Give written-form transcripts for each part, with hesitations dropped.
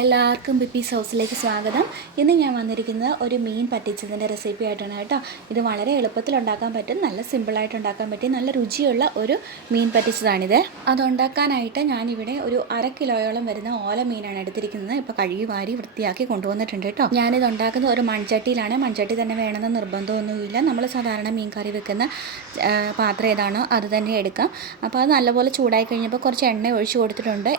എല്ലാവർക്കും ബിപ്പീസ് ഹൗസിലേക്ക് സ്വാഗതം. ഇന്ന് ഞാൻ വന്നിരിക്കുന്നത് ഒരു മീൻ പറ്റിച്ചതിൻ്റെ റെസിപ്പി ആയിട്ടാണ് കേട്ടോ. ഇത് വളരെ എളുപ്പത്തിൽ ഉണ്ടാക്കാൻ പറ്റും, നല്ല സിമ്പിളായിട്ട് ഉണ്ടാക്കാൻ പറ്റും, നല്ല രുചിയുള്ള ഒരു മീൻ പറ്റിച്ചതാണിത്. അതുണ്ടാക്കാനായിട്ട് ഞാനിവിടെ ഒരു 1/2 കിലോയോളം വരുന്ന ഓല മീനാണ് എടുത്തിരിക്കുന്നത്. ഇപ്പോൾ കഴുകി വാരി വൃത്തിയാക്കി കൊണ്ടുവന്നിട്ടുണ്ട് കേട്ടോ. ഞാനിത് ഉണ്ടാക്കുന്നത് ഒരു മൺചട്ടിയിലാണ്. മൺചട്ടി തന്നെ വേണമെന്ന് നിർബന്ധമൊന്നുമില്ല. നമ്മൾ സാധാരണ മീൻ കറി വെക്കുന്ന പാത്രം ഏതാണോ അത് തന്നെ എടുക്കാം. അപ്പോൾ അത് നല്ലപോലെ ചൂടായി കഴിഞ്ഞപ്പോൾ കുറച്ച് എണ്ണ ഒഴിച്ച് കൊടുത്തിട്ടുണ്ട്.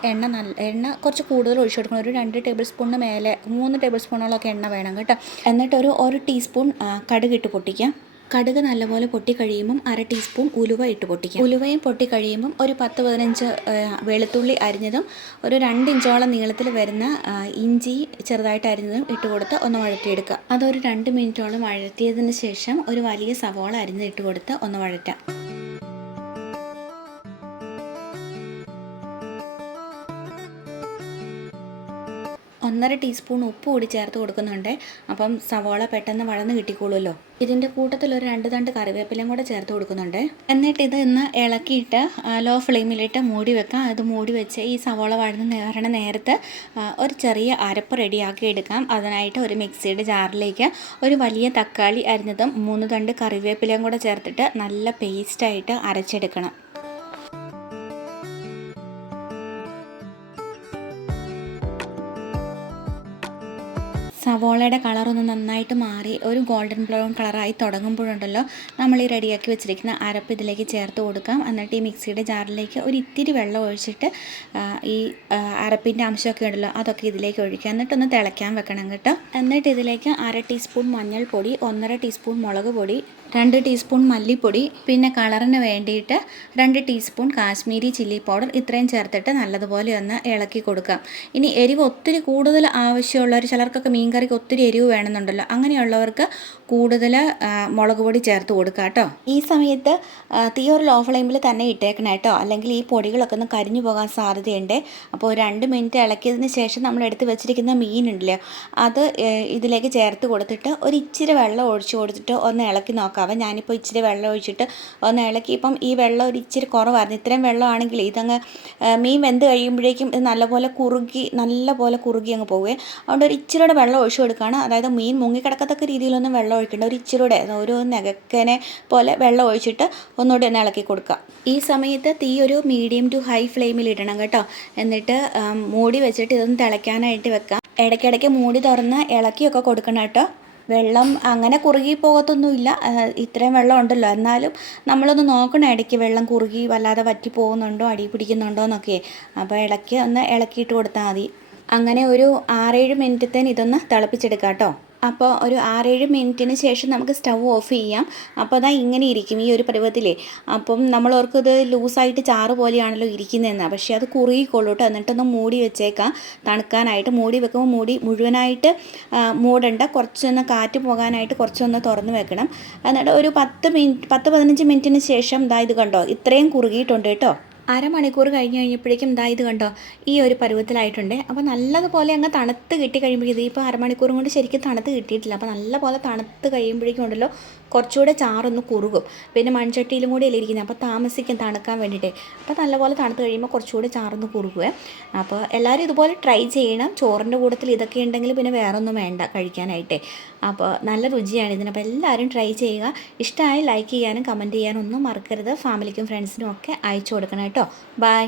എണ്ണ കുറച്ച് കൂടുതൽ ഒഴിച്ച് കൊടുക്കണം. ഒരു 2 ടേബിൾ സ്പൂണിന് മേലെ 3 ടേബിൾ സ്പൂണോളൊക്കെ എണ്ണ വേണം കേട്ടോ. എന്നിട്ട് ഒരു ടീസ്പൂൺ കടുക് ഇട്ട് പൊട്ടിക്കാം. കടുക് നല്ലപോലെ പൊട്ടി കഴിയുമ്പം 1/2 ടീസ്പൂൺ ഉലുവ ഇട്ട് പൊട്ടിക്കാം. ഉലുവയും പൊട്ടി കഴിയുമ്പം ഒരു 10-15 വെളുത്തുള്ളി അരിഞ്ഞതും ഒരു 2 ഇഞ്ചോളം നീളത്തിൽ വരുന്ന ഇഞ്ചി ചെറുതായിട്ട് അരിഞ്ഞതും ഇട്ട് കൊടുത്ത് ഒന്ന് വഴറ്റിയെടുക്കുക. അതൊരു 2 മിനിറ്റോളം വഴറ്റിയതിന് ശേഷം ഒരു വലിയ സവോള അരിഞ്ഞത് ഇട്ട് കൊടുത്ത് ഒന്ന് വഴറ്റാം. 1/2 ടീസ്പൂൺ ഉപ്പ് കൂടി ചേർത്ത് കൊടുക്കുന്നുണ്ട്. അപ്പം സവോള പെട്ടെന്ന് വഴന്ന് കിട്ടിക്കോളുമല്ലോ. ഇതിൻ്റെ കൂട്ടത്തിൽ ഒരു 2 തണ്ട് കറിവേപ്പിലയും കൂടെ ചേർത്ത് കൊടുക്കുന്നുണ്ട്. എന്നിട്ട് ഇത് ഇന്ന് ഇളക്കിയിട്ട് ലോ ഫ്ലെയിമിലിട്ട് മൂടി വെക്കാം. അത് മൂടി വെച്ച് ഈ സവോള വഴന്ന നേരത്ത് ഒരു ചെറിയ അരപ്പ് റെഡിയാക്കി എടുക്കാം. അതിനായിട്ട് ഒരു മിക്സിയുടെ ജാറിലേക്ക് ഒരു വലിയ തക്കാളി അരിഞ്ഞതും 3 തണ്ട് കറിവേപ്പിലയും കൂടെ ചേർത്തിട്ട് നല്ല പേസ്റ്റായിട്ട് അരച്ചെടുക്കണം. സവോളയുടെ കളറൊന്ന് നന്നായിട്ട് മാറി ഒരു ഗോൾഡൻ ബ്രൗൺ കളറായി തുടങ്ങുമ്പോഴുണ്ടല്ലോ നമ്മൾ ഈ റെഡിയാക്കി വെച്ചിരിക്കുന്ന അരപ്പ് ഇതിലേക്ക് ചേർത്ത് കൊടുക്കാം. എന്നിട്ട് ഈ മിക്സിയുടെ ജാറിലേക്ക് ഒരു ഇത്തിരി വെള്ളം ഒഴിച്ചിട്ട് ഈ അരപ്പിൻ്റെ അംശമൊക്കെ ഉണ്ടല്ലോ അതൊക്കെ ഇതിലേക്ക് ഒഴിക്കുക. എന്നിട്ടൊന്ന് തിളയ്ക്കാൻ വെക്കണം കേട്ടോ. എന്നിട്ട് ഇതിലേക്ക് 1/2 ടീസ്പൂൺ മഞ്ഞൾപ്പൊടി, 1/2 ടീസ്പൂൺ മുളക് പൊടി, 2 ടീസ്പൂൺ മല്ലിപ്പൊടി, പിന്നെ കളറിന് വേണ്ടിയിട്ട് 2 ടീസ്പൂൺ കാശ്മീരി ചില്ലി പൗഡർ ഇത്രയും ചേർത്തിട്ട് നല്ലതുപോലെ ഒന്ന് ഇളക്കി കൊടുക്കാം. ഇനി എരിവ് ഒത്തിരി കൂടുതൽ ആവശ്യമുള്ളവർ, ചിലർക്കൊക്കെ മീൻകറിക്ക് ഒത്തിരി എരിവ് വേണമെന്നുണ്ടല്ലോ, അങ്ങനെയുള്ളവർക്ക് കൂടുതൽ മുളക് പൊടി ചേർത്ത് കൊടുക്കുക കേട്ടോ. ഈ സമയത്ത് തീ ഒരു ലോ ഫ്ലെയിമിൽ തന്നെ ഇട്ടേക്കണം കേട്ടോ, അല്ലെങ്കിൽ ഈ പൊടികളൊക്കെ ഒന്ന് കരിഞ്ഞു പോകാൻ സാധ്യതയുണ്ട്. അപ്പോൾ 2 മിനിറ്റ് ഇളക്കിയതിന് ശേഷം നമ്മൾ എടുത്ത് വെച്ചിരിക്കുന്ന മീനുണ്ടല്ലോ അത് ഇതിലേക്ക് ചേർത്ത് കൊടുത്തിട്ട് ഒരു ഇച്ചിരി വെള്ളം ഒഴിച്ച് കൊടുത്തിട്ട് ഒന്ന് ഇളക്കി നോക്കാം. ഞാനിപ്പോൾ ഇച്ചിരി വെള്ളം ഒഴിച്ചിട്ട് ഒന്ന് ഇളക്കി. ഇപ്പം ഈ വെള്ളം ഒരു ഇച്ചിരി കുറവായിരുന്നു. ഇത്രയും വെള്ളമാണെങ്കിൽ ഇതങ്ങ് മീൻ വെന്ത് കഴിയുമ്പോഴേക്കും ഇത് നല്ലപോലെ കുറുകി അങ്ങ് പോവുകയെ. അതുകൊണ്ട് ഒരു ഇച്ചിരിയുടെ വെള്ളം ഒഴിച്ചു കൊടുക്കുകയാണ്. അതായത് മീൻ മുങ്ങിക്കിടക്കത്തക്ക രീതിയിലൊന്നും വെള്ളം ഒഴിക്കേണ്ട, ഒരു ഇച്ചിരിയുടെ ഒരു നഗക്കനെ പോലെ വെള്ളം ഒഴിച്ചിട്ട് ഒന്നുകൂടി ഒന്ന് ഇളക്കി കൊടുക്കുക. ഈ സമയത്ത് തീ ഒരു മീഡിയം ടു ഹൈ ഫ്ലെയിമിൽ ഇടണം കേട്ടോ. എന്നിട്ട് മൂടി വെച്ചിട്ട് ഇതൊന്ന് തിളയ്ക്കാനായിട്ട് വെക്കാം. ഇടയ്ക്കിടയ്ക്ക് മൂടി തുറന്ന് ഇളക്കിയൊക്കെ കൊടുക്കണം കേട്ടോ. വെള്ളം അങ്ങനെ കുറുകി പോകത്തൊന്നുമില്ല, ഇത്രയും വെള്ളം ഉണ്ടല്ലോ. എന്നാലും നമ്മളൊന്ന് നോക്കണം ഇടയ്ക്ക് വെള്ളം കുറുകി വല്ലാതെ വറ്റി പോകുന്നുണ്ടോ അടി പിടിക്കുന്നുണ്ടോ എന്നൊക്കെ. അപ്പോൾ ഒന്ന് ഇളക്കിയിട്ട് കൊടുത്താൽ മതി. അങ്ങനെ ഒരു 6-7 മിനിറ്റത്തേന് ഇതൊന്ന് തിളപ്പിച്ചെടുക്കാം കേട്ടോ. അപ്പോൾ ഒരു 6-7 മിനിറ്റിന് ശേഷം നമുക്ക് സ്റ്റൗ ഓഫ് ചെയ്യാം. അപ്പോൾ അതാ ഇങ്ങനെ ഇരിക്കും ഈ ഒരു പരുവത്തിലേ. അപ്പം നമ്മളോർക്കിത് ലൂസായിട്ട് ചാറ് പോലെയാണല്ലോ ഇരിക്കുന്നതെന്ന്, പക്ഷേ അത് കുറുകിക്കൊള്ളൂ കേട്ടോ. എന്നിട്ടൊന്ന് മൂടി വെച്ചേക്കാം തണുക്കാനായിട്ട്. മൂടി വെക്കുമ്പോൾ മൂടി മുഴുവനായിട്ട് മൂടണ്ട, കുറച്ചൊന്ന് കാറ്റ് പോകാനായിട്ട് കുറച്ചൊന്ന് തുറന്ന് വെക്കണം. എന്നിട്ട് ഒരു 10-15 മിനിറ്റിന് ശേഷം ഇത് കണ്ടോ ഇത്രയും കുറുകിയിട്ടുണ്ട് കേട്ടോ. അരമണിക്കൂർ കഴിഞ്ഞപ്പോഴേക്കും ഇത് കണ്ടോ ഈ ഒരു പരുവത്തിലായിട്ടുണ്ട്. അപ്പോൾ നല്ലതുപോലെ അങ്ങ് തണുത്ത് കിട്ടി കഴിയുമ്പോഴേക്കും, ഇതിപ്പോൾ അരമണിക്കൂറും കൊണ്ട് ശരിക്കും തണുത്ത് കിട്ടിയിട്ടില്ല. അപ്പോൾ നല്ലപോലെ തണുത്ത് കഴിയുമ്പോഴേക്കും ഉണ്ടല്ലോ കുറച്ചുകൂടെ ചാറൊന്ന് കുറുകും. പിന്നെ മൺചട്ടിയിലും കൂടി അല്ലേ ഇരിക്കുന്നത്, അപ്പോൾ താമസിക്കും തണുക്കാൻ വേണ്ടിയിട്ട്. അപ്പോൾ നല്ലപോലെ തണുത്ത് കഴിയുമ്പോൾ കുറച്ചുകൂടി ചാറൊന്ന് കുറുകുക. അപ്പോൾ എല്ലാവരും ഇതുപോലെ ട്രൈ ചെയ്യണം. ചോറിൻ്റെ കൂട്ടത്തിൽ ഇതൊക്കെ ഉണ്ടെങ്കിൽ പിന്നെ വേറൊന്നും വേണ്ട കഴിക്കാനായിട്ട്. അപ്പോൾ നല്ല രുചിയാണ് ഇതിന്. അപ്പോൾ എല്ലാവരും ട്രൈ ചെയ്യുക. ഇഷ്ടമായി ലൈക്ക് ചെയ്യാനും കമൻറ്റ് ചെയ്യാനും ഒന്നും മറക്കരുത്. ഫാമിലിക്കും ഫ്രണ്ട്സിനും ഒക്കെ അയച്ചു കൊടുക്കണം കേട്ടോ. ബൈ.